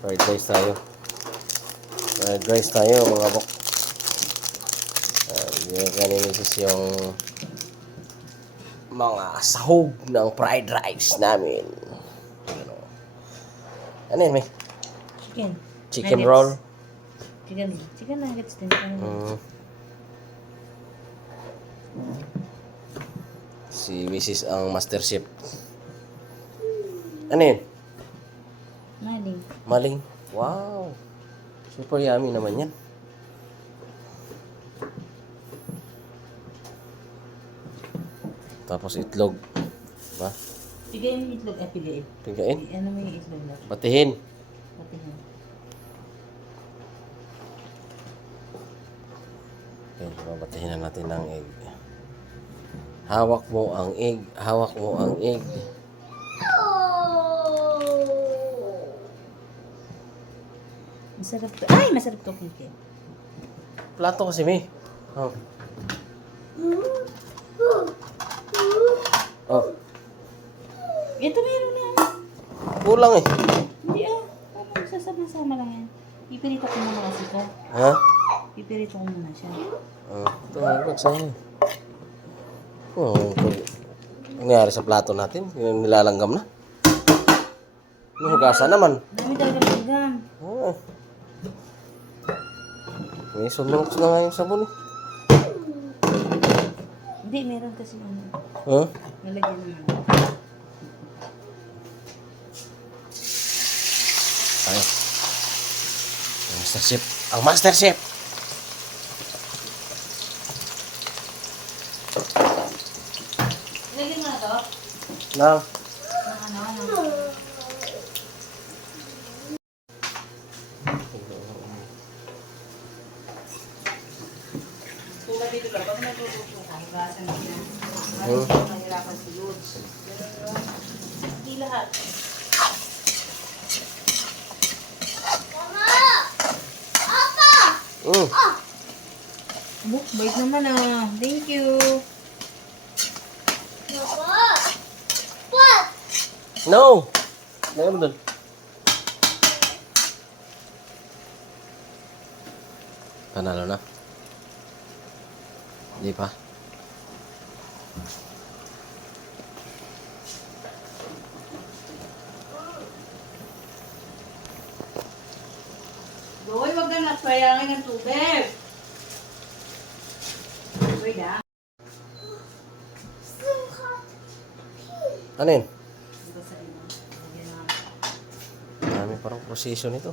Fried rice tayo. Fried rice tayo mga bok. Yung kanina yung mga sahog ng fried rice namin. Ano yun, may? Chicken. Chicken Nuggets. roll. Chicken nuggets din. Si Mrs. ang master chef. Ano yun? Maling. Maling. Wow. Super yummy naman yan. Tapos itlog. Ba? Pigain yung itlog. Pigain. Pigain? Ano mo yung itlog na? Batihin. Patihan. Okay, babatihin na natin ng egg. Hawak mo ang egg. Hawak mo ang egg. Masarap to. Ay, masarap to kiki. Plato kasi may. Oh. Oh. Ito meron na. Kulang eh. Hindi sasama-sama lang yan. Pipirito ko muna kasi ito. Ha? Pipirito ko muna siya. Oh. Ito nga, sa'yo. Oh, nangyari sa plato natin, yung nilalanggam na. Yung hugasan naman. Dami talaga langgam. Oh. May sumunok na nga yung sabon eh. Hindi, meron kasi ano. Huh? Nalagyan naman. Ayun. Ang master chef. Ang master chef! Nalagyan mo na to? Nang. Ano? Kung dito lang, pag nagluto ka, higasan mo yan. Parang siya mahirapan si Lods. Hindi lahat. Bait naman ah. Thank you. No! Lagyan mo dun. Panalo na. Hindi pa. Doy, wag na nagsayangin ng tubig. Wait ah. Ano yun? Dito sa ino. Lagyan na. Marami parang proseso nito.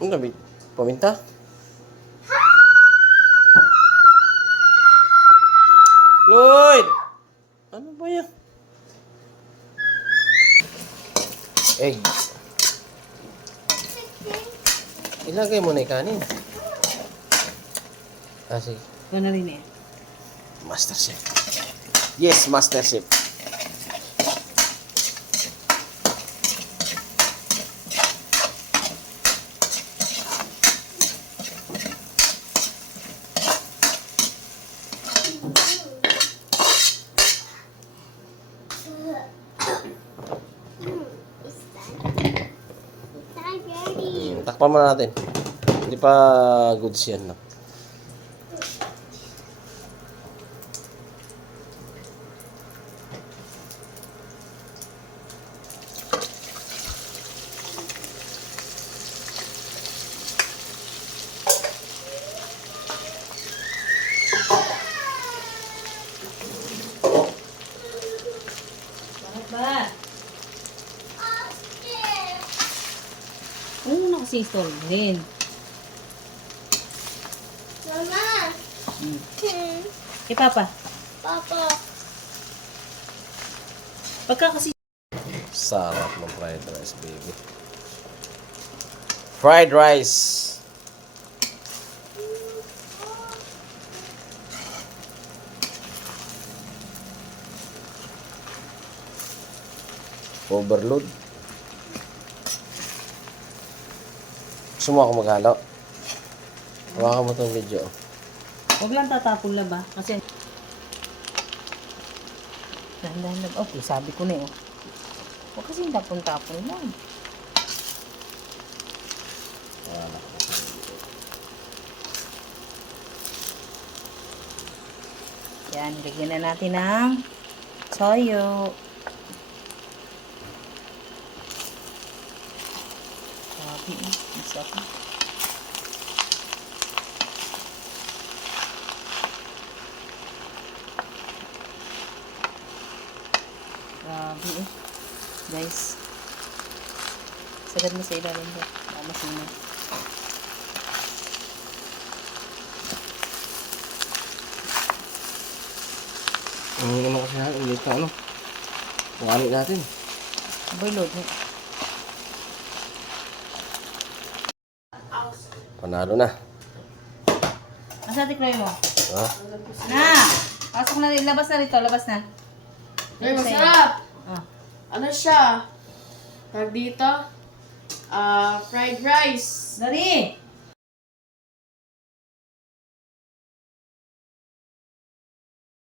Ang dami. Paminta. Lloyd! Ano ba yan? Egg. Ilagay mo na yung kanin. Sige. Ito na rin eh. Master Chef. Yes, Master Chef. Takpan mo natin. Hindi pa goods yan. No? Bakit ba? Oo, nakasistolhin. Mama! Eh, Papa. Papa! Pagka kasi... Sarap ng fried rice, baby. Fried rice. Overload. Gusto mo ako maghalo? Hawakan mo itong video. Huwag lang tatapon lang ba? Kasi... Dahan-dahan lang. Okay, sabi ko na eh. Huwag kasi tapon-tapon lang. Wala. Yan, lagyan na natin ng toyo. Sabi, isa pa. Grabe eh. Guys. Sagad mo sa ilalim ba? Baka masinag. Ano kasi ha? Ulit na ano? Pangalit natin. Boilod mo. Panalo na. Asa tikloy mo? Ha? Na! Pasok na rin. Labas na rito. Labas na. Ay, masarap! Ah. Ano siya? Tag dito? Fried rice. Dali!